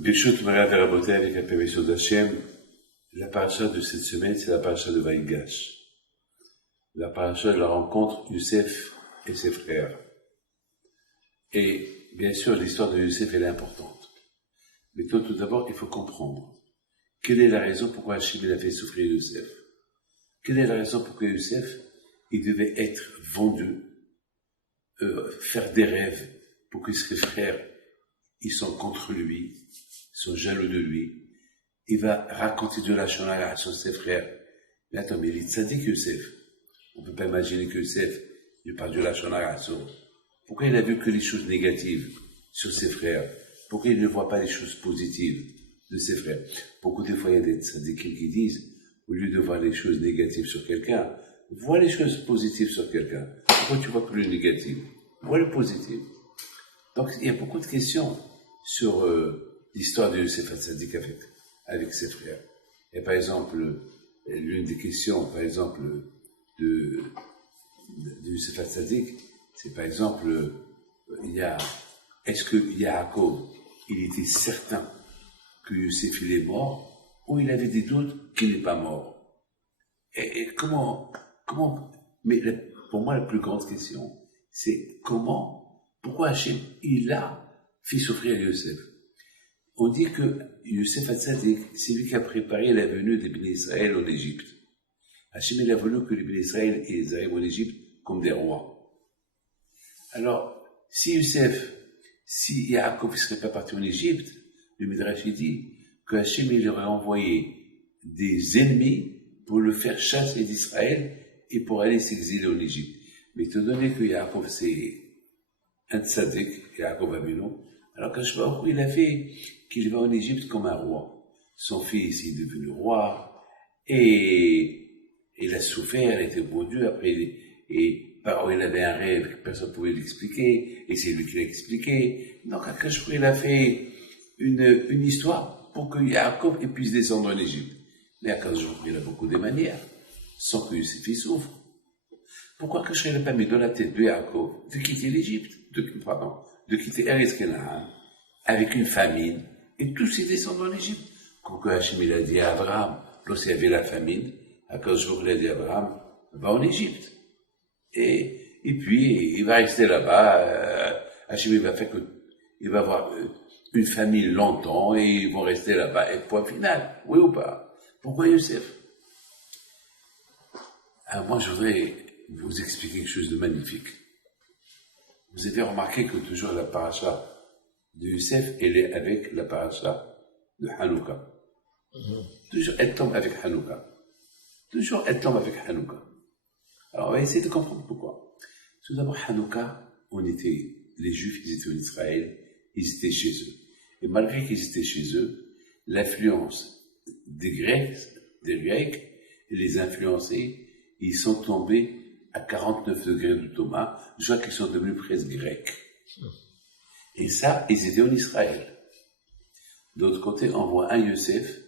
Birshut Mara Veraboté, avec la permission d'Hachem, la paracha de cette semaine, c'est la paracha de Vaïgash. La paracha de la rencontre Youssef et ses frères. Et, bien sûr, l'histoire de Youssef, elle est importante. Mais tout d'abord, il faut comprendre. Quelle est la raison pourquoi Hachem a fait souffrir Youssef? Quelle est la raison pourquoi Youssef, il devait être vendu, faire des rêves pour que ses frères, ils sont contre lui, ils sont jaloux de lui. Il va raconter de la shonara à ses frères. Mais attends, mais il est tzaddik Youssef. On ne peut pas imaginer que Youssef, il parle de la shonara. Pourquoi il a vu que les choses négatives sur ses frères? Pourquoi il ne voit pas les choses positives de ses frères? Beaucoup de fois, il y a des tzaddikim qui disent, au lieu de voir les choses négatives sur quelqu'un, vois les choses positives sur quelqu'un. Pourquoi tu vois que le négatif? Vois le positif. Donc, il y a beaucoup de questions sur l'histoire de Youssef Hatzadik avec ses frères. Et par exemple, l'une des questions, par exemple, de Youssef Hatzadik, c'est par exemple, est-ce que Yaakov, il était certain que Youssef il est mort, ou il avait des doutes qu'il n'est pas mort? Et comment, mais pour moi la plus grande question, c'est pourquoi Hachem, il a fait souffrir Youssef? On dit que Youssef Hatzadik, c'est lui qui a préparé la venue des Béné Israël en Égypte. Hachem, il a voulu que les Béné Israël ils arrivent en Égypte comme des rois. Alors, si Yaakov ne serait pas parti en Égypte, le Midrash dit que Hachem, il aurait envoyé des ennemis pour le faire chasser d'Israël et pour aller s'exiler en Égypte. Mais étant donné que Yaakov, c'est un tzaddik, Yaakov Avinu, alors qu'Hachem, il a fait qu'il va en Égypte comme un roi. Son fils est devenu roi, et il a souffert, il était bon Dieu, après, il avait un rêve que personne ne pouvait l'expliquer, et c'est lui qui l'a expliqué. Donc, Hachem, il a fait une histoire pour que Yaakov puisse descendre en Égypte. Mais Hachem, il a beaucoup de manières, sans que Youssef y souffre. Pourquoi Hachem n'a pas mis dans la tête de Yaakov de quitter l'Égypte, de quitter Eretz Canaan, avec une famine, et tous ils descendent en Égypte? Quand Hachem il a dit à Abraham, lorsqu'il y avait la famine, il a dit à Abraham, va en Égypte. Et puis, il va rester là-bas, Hachem il va faire il va avoir une famille longtemps, et ils vont rester là-bas, et point final, oui ou pas? Pourquoi Youssef? Alors moi, je voudrais vous expliquer quelque chose de magnifique. Vous avez remarqué que toujours la paracha de Youssef, elle est avec la paracha de Hanouka. Toujours, elle tombe avec Hanouka. Alors, on va essayer de comprendre pourquoi. Tout d'abord, Hanouka, les Juifs, ils étaient en Israël, ils étaient chez eux. Et malgré qu'ils étaient chez eux, l'influence des Grecs, les influencés, ils sont tombés à 49 degrés de Thomas, je crois qu'ils sont devenus presque grecs. Et ça, ils étaient en Israël. D'autre côté, on voit un Youssef,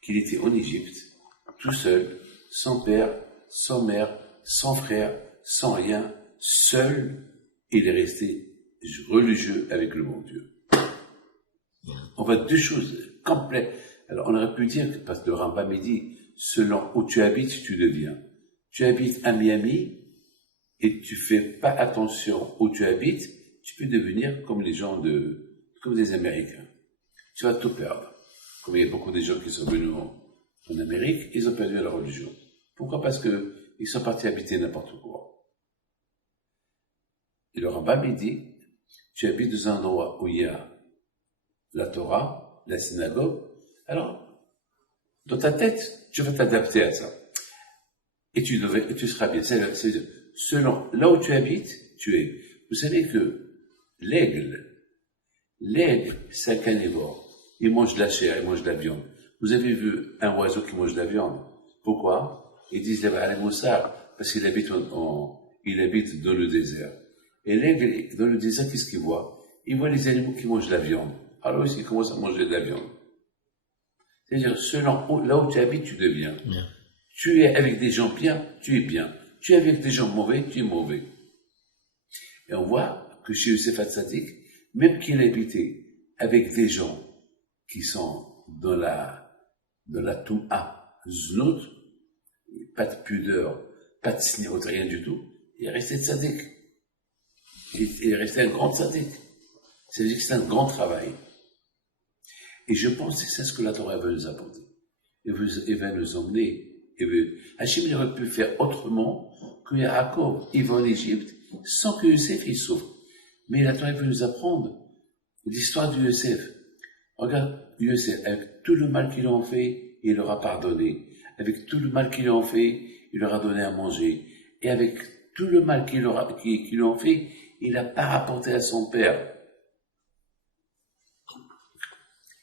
qu'il était en Égypte, tout seul, sans père, sans mère, sans frère, sans rien, seul, il est resté religieux avec le bon Dieu. On voit deux choses complètes. Alors, on aurait pu dire, parce que le Rambam dit, selon où tu habites, tu deviens. Tu habites à Miami, et tu fais pas attention où tu habites, tu peux devenir comme les gens comme des Américains. Tu vas tout perdre. Comme il y a beaucoup de gens qui sont venus en Amérique, ils ont perdu leur religion. Pourquoi? Parce que ils sont partis habiter n'importe quoi. Et le Rambam, il dit, tu habites dans un endroit où il y a la Torah, la synagogue, alors, dans ta tête, tu vas t'adapter à ça. Et tu seras bien. C'est selon là où tu habites, tu es. Vous savez que l'aigle, c'est un carnivore. Il mange de la chair, il mange de la viande. Vous avez vu un oiseau qui mange de la viande? Pourquoi? Ils disent à Moussar, parce qu'il habite il habite dans le désert. Et l'aigle, dans le désert, qu'est-ce qu'il voit? Il voit les animaux qui mangent de la viande. Alors il commence à manger de la viande. C'est-à-dire, selon là où tu habites, tu deviens. Yeah. Tu es avec des gens bien, tu es bien. Tu es avec des gens mauvais, tu es mauvais. Et on voit que chez Youssef Hatzadik, même qu'il habitait avec des gens qui sont dans la Touma, Znout, pas de pudeur, pas de signe, rien du tout, il est resté tzaddik. Il est resté un grand tzaddik. C'est-à-dire que c'est un grand travail. Et je pense que c'est ce que la Torah veut nous apporter. Et va nous emmener. Hachem, il aurait pu faire autrement que Yaakov, il va en Égypte, sans que Yosef, il souffre. Mais la Torah veut nous apprendre l'histoire de Yosef. Regarde, Yosef, avec tout le mal qu'ils ont fait, il leur a pardonné. Avec tout le mal qu'ils ont fait, il leur a donné à manger. Et avec tout le mal qu'ils ont fait, il n'a pas rapporté à son père.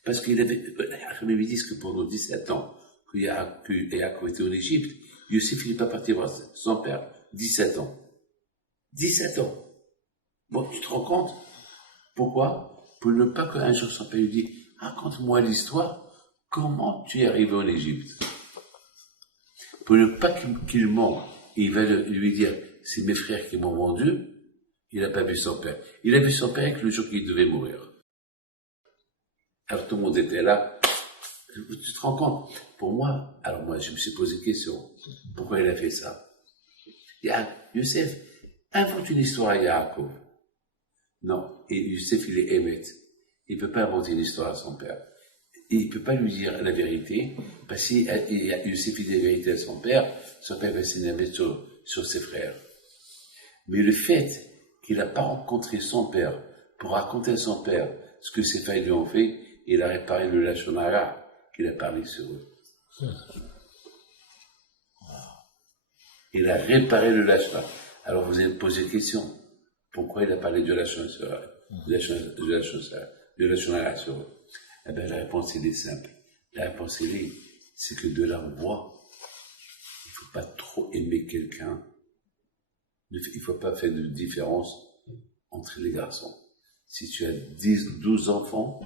Parce qu'il avait, ils disent que pendant 17 ans, que Yaakov était en Égypte, Yosef, il n'est pas parti voir son père. 17 ans. 17 ans. Bon, tu te rends compte? Pourquoi? Pour ne pas qu'un jour son père lui dise, raconte-moi l'histoire, comment tu es arrivé en Égypte? Pour ne pas qu'il ment, il va lui dire, c'est mes frères qui m'ont vendu, il n'a pas vu son père. Il a vu son père que le jour qu'il devait mourir. Alors tout le monde était là. Tu te rends compte? Pour moi, alors moi, je me suis posé une question. Pourquoi il a fait ça? Yosef invente une histoire à Yaakov. Non. Et Yosef, il est émette. Il ne peut pas inventer une histoire à son père. Il ne peut pas lui dire la vérité, parce que Yosef dit la vérité à son père va s'énerver sur ses frères. Mais le fait qu'il n'a pas rencontré son père pour raconter à son père ce que ses frères lui ont fait, il a réparé le Lachon Hara qu'il a parlé sur eux. Il a réparé le Lachon Hara. Alors vous allez poser la question, pourquoi il a parlé de Lachon Hara sur eux? Eh bien, la réponse, elle est simple. La réponse, c'est que de là, on voit, il ne faut pas trop aimer quelqu'un. Il ne faut pas faire de différence entre les garçons. Si tu as 12 enfants,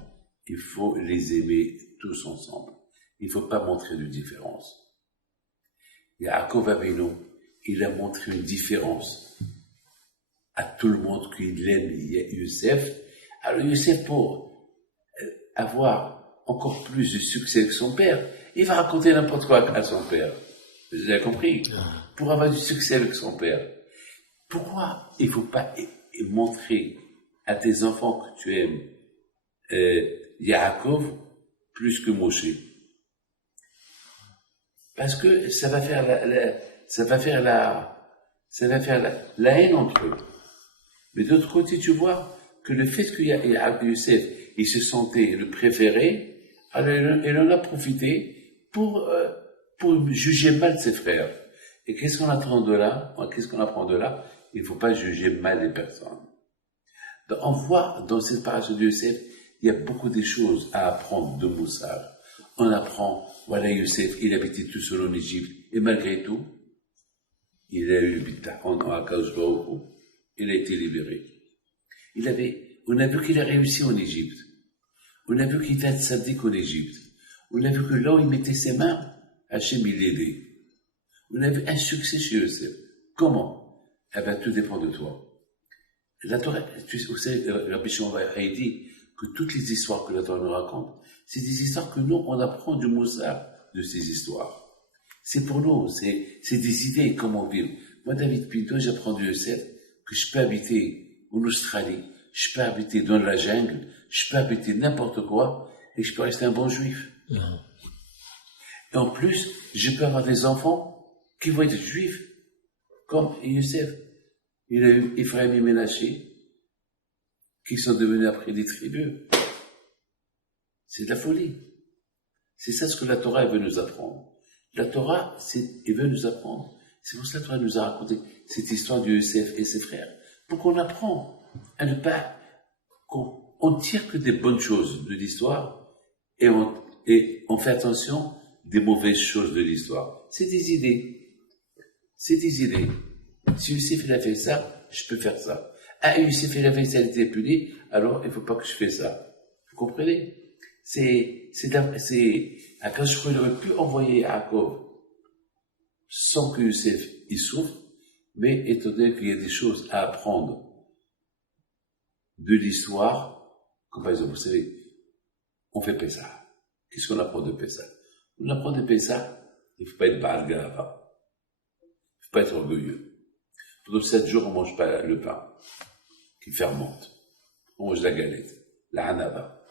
il faut les aimer tous ensemble. Il ne faut pas montrer de différence. Yaakov Avinu, il a montré une différence à tout le monde qu'il aime Yosef. Alors Yosef, pour avoir encore plus de succès avec son père, il va raconter n'importe quoi à son père. Vous avez compris? Pour avoir du succès avec son père. Pourquoi il ne faut pas montrer à tes enfants que tu aimes Yaakov plus que Moshe? Parce que ça va faire la haine entre eux. Mais d'autre côté, tu vois que le fait que Yosef, il se sentait le préféré, alors il en a profité pour juger mal ses frères. Et qu'est-ce qu'on apprend de là? Il ne faut pas juger mal les personnes. Donc, on voit dans cette parasha de Yosef, il y a beaucoup de choses à apprendre de Moussar. On apprend, voilà, Yosef, il habitait tout seul en Égypte, et malgré tout, il a eu le bitachon à Akadosh Baruch Hu, il a été libéré. On a vu qu'il a réussi en Égypte. On a vu qu'il était tzaddik en Égypte. On a vu que là où il mettait ses mains, Hachem il l'aidait. On a vu un succès chez Yosef. Comment? Eh bien, tout dépend de toi. La Torah, vous savez, Rabbi Shimon a dit que toutes les histoires que la Torah nous raconte, c'est des histoires que nous, on apprend du Moussar de ces histoires. C'est pour nous, c'est des idées, comment vivre. Moi, David Pinto, j'apprends de Yosef que je peux habiter en Australie, je peux habiter dans la jungle, je peux habiter n'importe quoi, et je peux rester un bon juif. Et en plus, je peux avoir des enfants qui vont être juifs, comme Yosef. Il a eu Ephraim et Ménaché, qui sont devenus après des tribus. C'est de la folie. C'est ça ce que la Torah veut nous apprendre. La Torah, elle veut nous apprendre. C'est pour ça que la Torah nous a raconté cette histoire de Yosef et ses frères. Pour qu'on apprend à ne pas, qu'on tire que des bonnes choses de l'histoire et on fait attention des mauvaises choses de l'histoire. C'est des idées. C'est des idées. Si Yosef il a fait ça, je peux faire ça. Ah, Yosef il a fait ça, il a été puni, alors il ne faut pas que je fasse ça. Vous comprenez? Akash il aurait pu envoyer Yaakov sans que Yosef il souffre, mais étant donné qu'il y a des choses à apprendre de l'histoire, comme par exemple, vous savez, on fait Pessah. Qu'est-ce qu'on apprend de Pessah? On apprend de Pessah, il ne faut pas être Baal Ga'ava. Il ne faut pas être orgueilleux. Pendant 7 jours, on ne mange pas le pain qui fermente. On mange la galette, la hanava.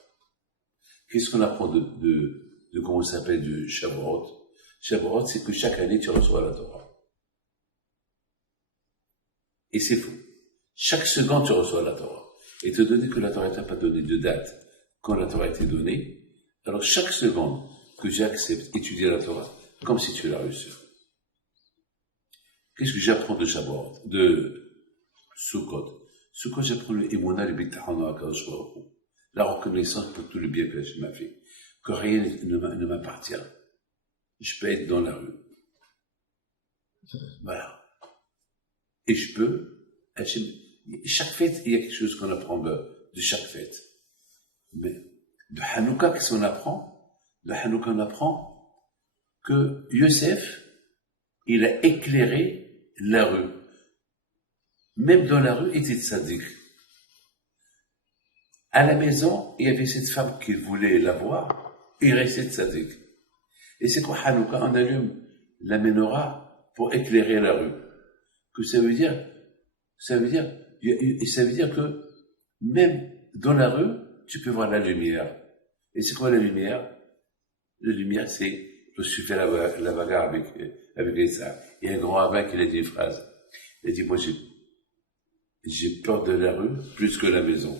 Qu'est-ce qu'on apprend de comment ça s'appelle, de Shavuot? Shavuot, c'est que chaque année, tu reçois la Torah. Et c'est faux. Chaque seconde, tu reçois la Torah. Et te donner que la Torah t'a pas donné de date quand la Torah a été donnée, alors chaque seconde que j'accepte étudier la Torah, comme si tu l'as reçue. Qu'est-ce que j'apprends de Shavuot, de Sukkot? Sukkot, j'apprends le Emunah, le Bitachon HaKadosh Baruch Hu. La reconnaissance pour tout le bien que Hachem m'a fait. Que rien ne m'appartient. Je peux être dans la rue. Voilà. Et je peux, Hachem, chaque fête, il y a quelque chose qu'on apprend de chaque fête. Mais de Hanouka, qu'est-ce qu'on apprend? De Hanouka, on apprend que Yosef, il a éclairé la rue. Même dans la rue, il était tzaddik. À la maison, il y avait cette femme qui voulait la voir, il restait tzaddik. Et c'est quoi Hanouka? On allume la menorah pour éclairer la rue. Que ça veut dire que même dans la rue, tu peux voir la lumière. Et c'est quoi la lumière? La lumière, c'est, je suis fait la bagarre avec Esa. Il y a un grand rabbin qui a dit une phrase. Il a dit, moi, j'ai peur de la rue plus que la maison.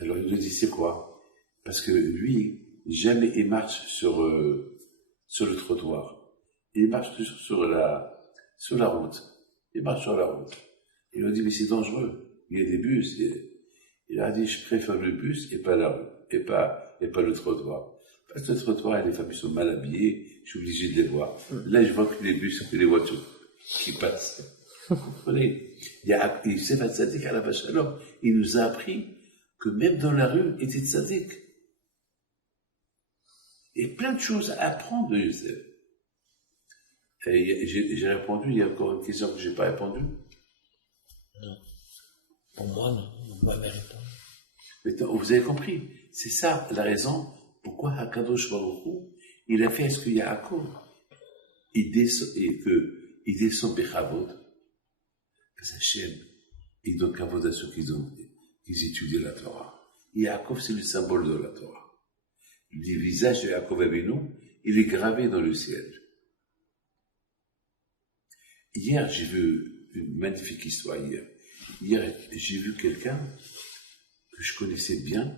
Alors il lui dit, c'est quoi? Parce que lui, jamais il marche sur le trottoir. Il marche toujours sur la route. Il marche sur la route. Il lui dit, mais c'est dangereux. Il y a des bus. Il a dit, je préfère le bus et pas la rue, et pas le trottoir. Parce que le trottoir, les femmes sont mal habillées, je suis obligé de les voir. Là, je vois que les bus, que les voitures qui passent. Vous comprenez? Il s'est fait tzaddik à la Bachalom. Il nous a appris que même dans la rue, il était tzaddik. Il y a plein de choses à apprendre de Yosef. J'ai répondu, il y a encore une question que je n'ai pas répondu. Non. Pour moi, non. Vous m'avez répondu. Maintenant, vous avez compris. C'est ça la raison pourquoi Hakadosh Baruch Hu, il a fait à ce qu'il y a Yaakov. Il descend Bechavod. Parce Hachem, il donne Kavod à ceux qui étudient la Torah. Et Yaakov, c'est le symbole de la Torah. Le visage de Yaakov Avinu, il est gravé dans le ciel. Hier, j'ai vu une magnifique histoire hier. Hier, j'ai vu quelqu'un que je connaissais bien.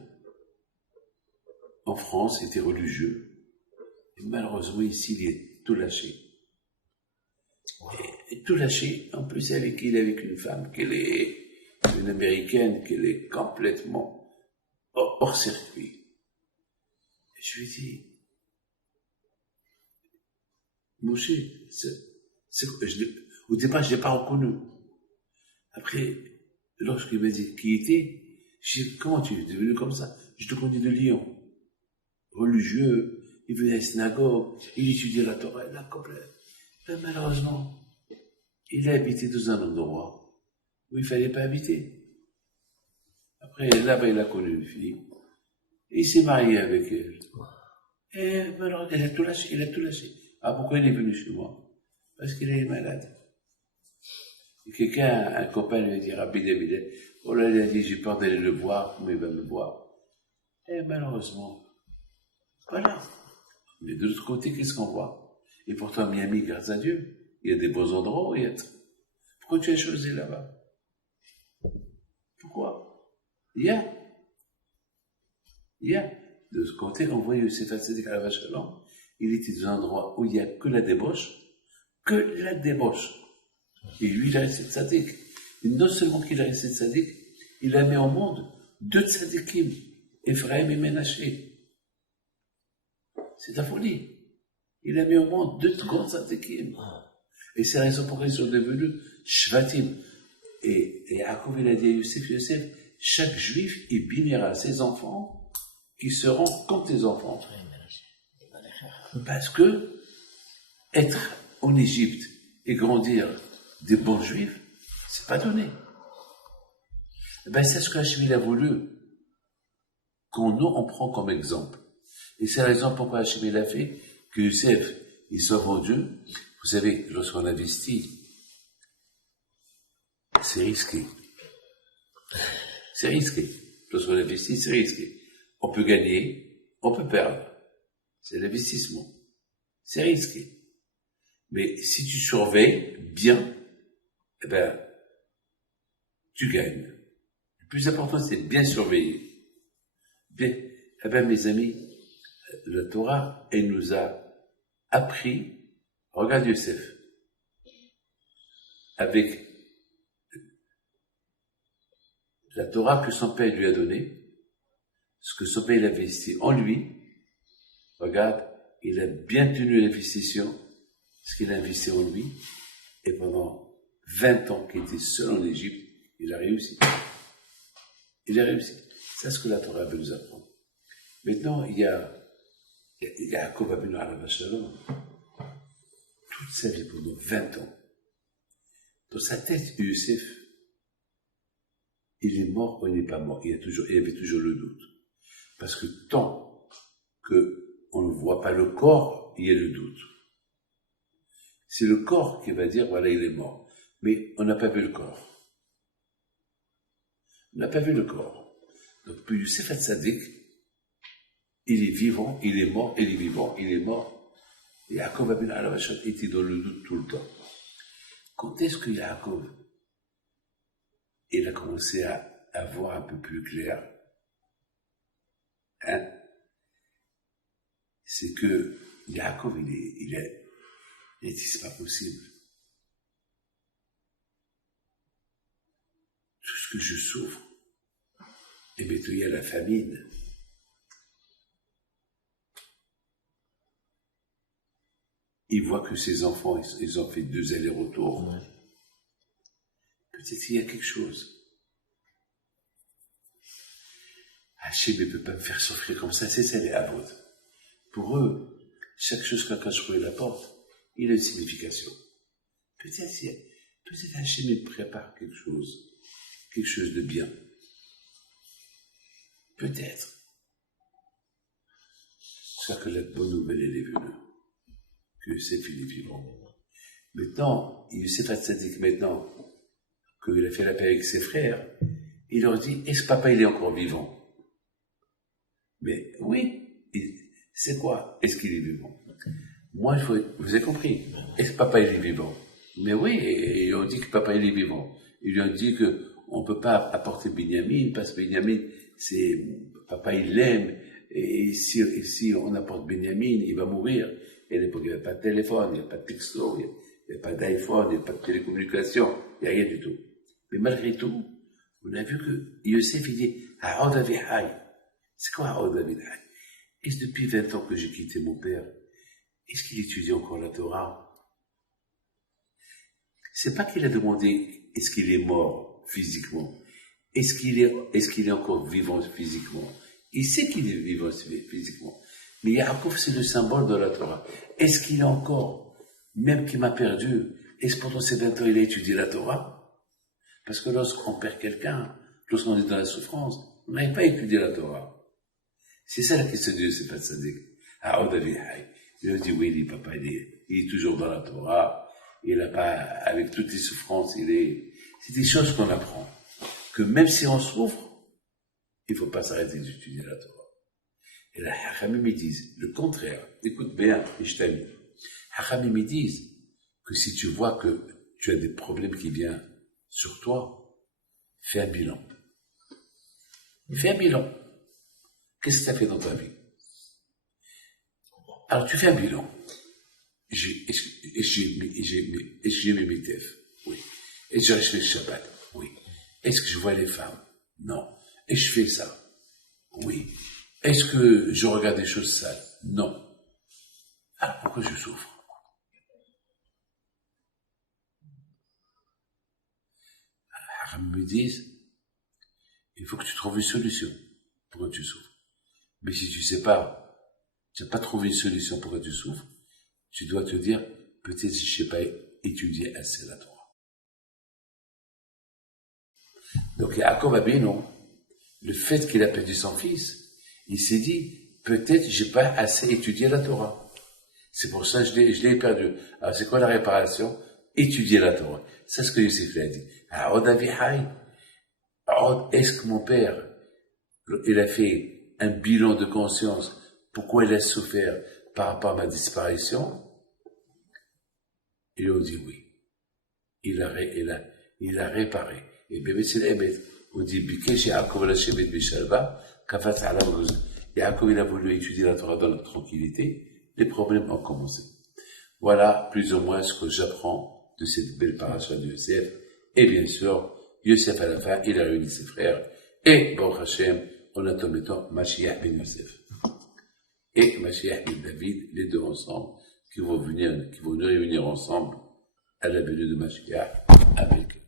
En France, il était religieux. Et malheureusement, ici, il est tout lâché. Et tout lâché. En plus, il est avec une femme, qu'elle est une américaine, qu'elle est complètement hors circuit. Et je lui dis, Moshe, au départ, je ne l'ai pas reconnu. Après, lorsqu'il m'a dit qui était, je dis, comment tu es devenu comme ça? Je te connais de Lyon. Religieux, il venait à la synagogue, il étudiait la Torah, il a complètement. Mais malheureusement, il a habité dans un endroit où il ne fallait pas habiter. Après, là-bas, il a connu une fille, et il s'est marié avec elle. Et malheureusement, il a tout lâché. Ah, pourquoi il est venu chez moi? Parce qu'il est malade. Et un copain lui a dit, Rabbi David, oh là, il a dit, j'ai peur d'aller le voir, comment il va me voir? Et malheureusement, voilà. Mais de l'autre côté, qu'est-ce qu'on voit? Et pourtant, Miami, grâce à Dieu, il y a des beaux endroits où y être. Pourquoi tu as choisi là-bas? Pourquoi? Il y a. De ce côté, on voit Yosef Hatzadik à la Vachalon, il était dans un endroit où il n'y a que la débauche. Et lui, il a resté tzaddik. Et non seulement qu'il a resté tzaddik, il a mis au monde 2 tzaddikim, Ephraim et Ménaché. C'est la folie. Il a mis au monde 2 grands tzaddikim. Et c'est la raison pour laquelle ils sont devenus Shvatim. Et Yaakov, il a dit à Yosef, chaque juif, il bénira ses enfants qui seront comme tes enfants. Parce que être en Égypte et grandir des bons juifs, c'est pas donné. Ben, c'est ce qu'Hachem a voulu qu'on nous, on prend comme exemple. Et c'est la raison pourquoi Hachem il a fait que Youssef, il soit vendu. Vous savez, lorsqu'on investit, c'est risqué. C'est risqué. Lorsqu'on investit, c'est risqué. On peut gagner, on peut perdre. C'est l'investissement. C'est risqué. Mais si tu surveilles bien, eh ben, tu gagnes. Le plus important, c'est de bien surveiller. Bien. Eh ben, mes amis, la Torah, elle nous a appris, regarde Youssef, avec la Torah que son père lui a donnée, ce que son père a investi en lui, regarde, il a bien tenu l'investissement, ce qu'il a investi en lui, et pendant 20 ans qu'il était seul en Égypte, il a réussi. Il a réussi. C'est ce que la Torah veut nous apprendre. Maintenant, il y a Yaakov Avinu alav shalom, toute sa vie, pendant 20 ans. Dans sa tête, Youssef, il est mort ou il n'est pas mort. Il y avait toujours le doute. Parce que tant qu'on ne voit pas le corps, il y a le doute. C'est le corps qui va dire, voilà, il est mort. Mais on n'a pas vu le corps. On n'a pas vu le corps. Donc, puis Youssef Hatzadik, il est vivant, il est mort, il est vivant, il est mort. Et Yaakov Avinu alav shalom était dans le doute tout le temps. Quand est-ce que Yaakov, il a commencé à voir un peu plus clair? Hein? C'est que Yaakov, il dit, c'est pas possible. Tout ce que je souffre, et maintenant il y a la famine. Il voit que ses enfants, ils ont fait 2 allers-retours. Ouais. Peut-être qu'il y a quelque chose. Hachem ne peut pas me faire souffrir comme ça, c'est ça les Avot. Pour eux, chaque chose qu'Akash la porte, il a une signification. Peut-être Hachem il prépare quelque chose de bien. Peut-être. C'est ça que la bonne nouvelle, elle est venue. Que Youssef, il est vivant. Maintenant, Youssef Hatzadik, maintenant, qu'il a fait la paix avec ses frères, il leur dit, est-ce que papa, il est encore vivant? Mais oui, c'est quoi? Est-ce qu'il est vivant? Moi, vous avez compris. Est-ce que papa, il est vivant? Mais oui, et ils ont dit que papa, il est vivant. Ils lui ont dit qu'on ne peut pas apporter Binyamin, parce que Binyamin, papa, il l'aime, et si on apporte Binyamin, il va mourir. Et à l'époque, il n'y avait pas de téléphone, il n'y avait pas de texto, il n'y avait pas d'iPhone, il n'y avait pas de télécommunication, il n'y a rien du tout. Mais malgré tout, on a vu que Youssef, il dit, Ha'od Avihai. C'est quoi Ha'od Avihai? Est-ce depuis 20 ans que j'ai quitté mon père, est-ce qu'il étudie encore la Torah? C'est pas qu'il a demandé, est-ce qu'il est mort physiquement? Est-ce qu'il est encore vivant physiquement? Il sait qu'il est vivant physiquement. Mais Yaakov, c'est le symbole de la Torah. Est-ce qu'il est encore, même qu'il m'a perdu, est-ce que pendant ces 20 ans, il a étudié la Torah? Parce que lorsqu'on perd quelqu'un, lorsqu'on est dans la souffrance, on n'avait pas étudié la Torah. C'est ça la question de Youssef Hatzadik. Il a dit, oui, papa, il est toujours dans la Torah, il n'a pas, avec toutes les souffrances, c'est des choses qu'on apprend. Que même si on souffre, il ne faut pas s'arrêter d'étudier la Torah. Et là, Hachamim, ils disent le contraire. Écoute bien, Ishtami. Hachamim, ils disent que si tu vois que tu as des problèmes qui viennent sur toi, fais un bilan. Fais un bilan. Qu'est-ce que tu as fait dans ta vie? Alors, tu fais un bilan. J'ai mis mes tefs. Oui. Est-ce que j'ai respecté le Shabbat? Oui. Est-ce que je vois les femmes? Non. Est-ce que je fais ça? Oui. Est-ce que je regarde des choses sales? Non. Alors pourquoi je souffre? Alors, ils me disent, il faut que tu trouves une solution. Pourquoi tu souffres? Mais si tu sais pas, tu n'as pas trouvé une solution pourquoi tu souffres, tu dois te dire, peut-être je n'ai pas étudié assez la Torah. Donc Yaakov Avinu, le fait qu'il a perdu son fils, Il s'est dit, peut-être j'ai pas assez étudié la Torah. C'est pour ça que je l'ai perdu. Alors, c'est quoi la réparation? Étudier la Torah. C'est ce que Youssef a dit. Alors, est-ce que mon père, il a fait un bilan de conscience? Pourquoi il a souffert par rapport à ma disparition? Ils ont dit oui. Il a réparé. Et bien, c'est l'émet. On dit, Bikesh Yaakov la Shemet Bishalva, Kafat Alam Ruz. Yaakov, il a voulu étudier la Torah dans la tranquillité. Les problèmes ont commencé. Voilà plus ou moins ce que j'apprends de cette belle paracha de Yosef. Et bien sûr, Yosef à la fin, il a réuni ses frères. Et, Baruch Hashem, on attend maintenant Mashiach ben Yosef. Et Mashiach ben David, les deux ensemble, qui vont nous réunir ensemble à la venue de Mashiach avec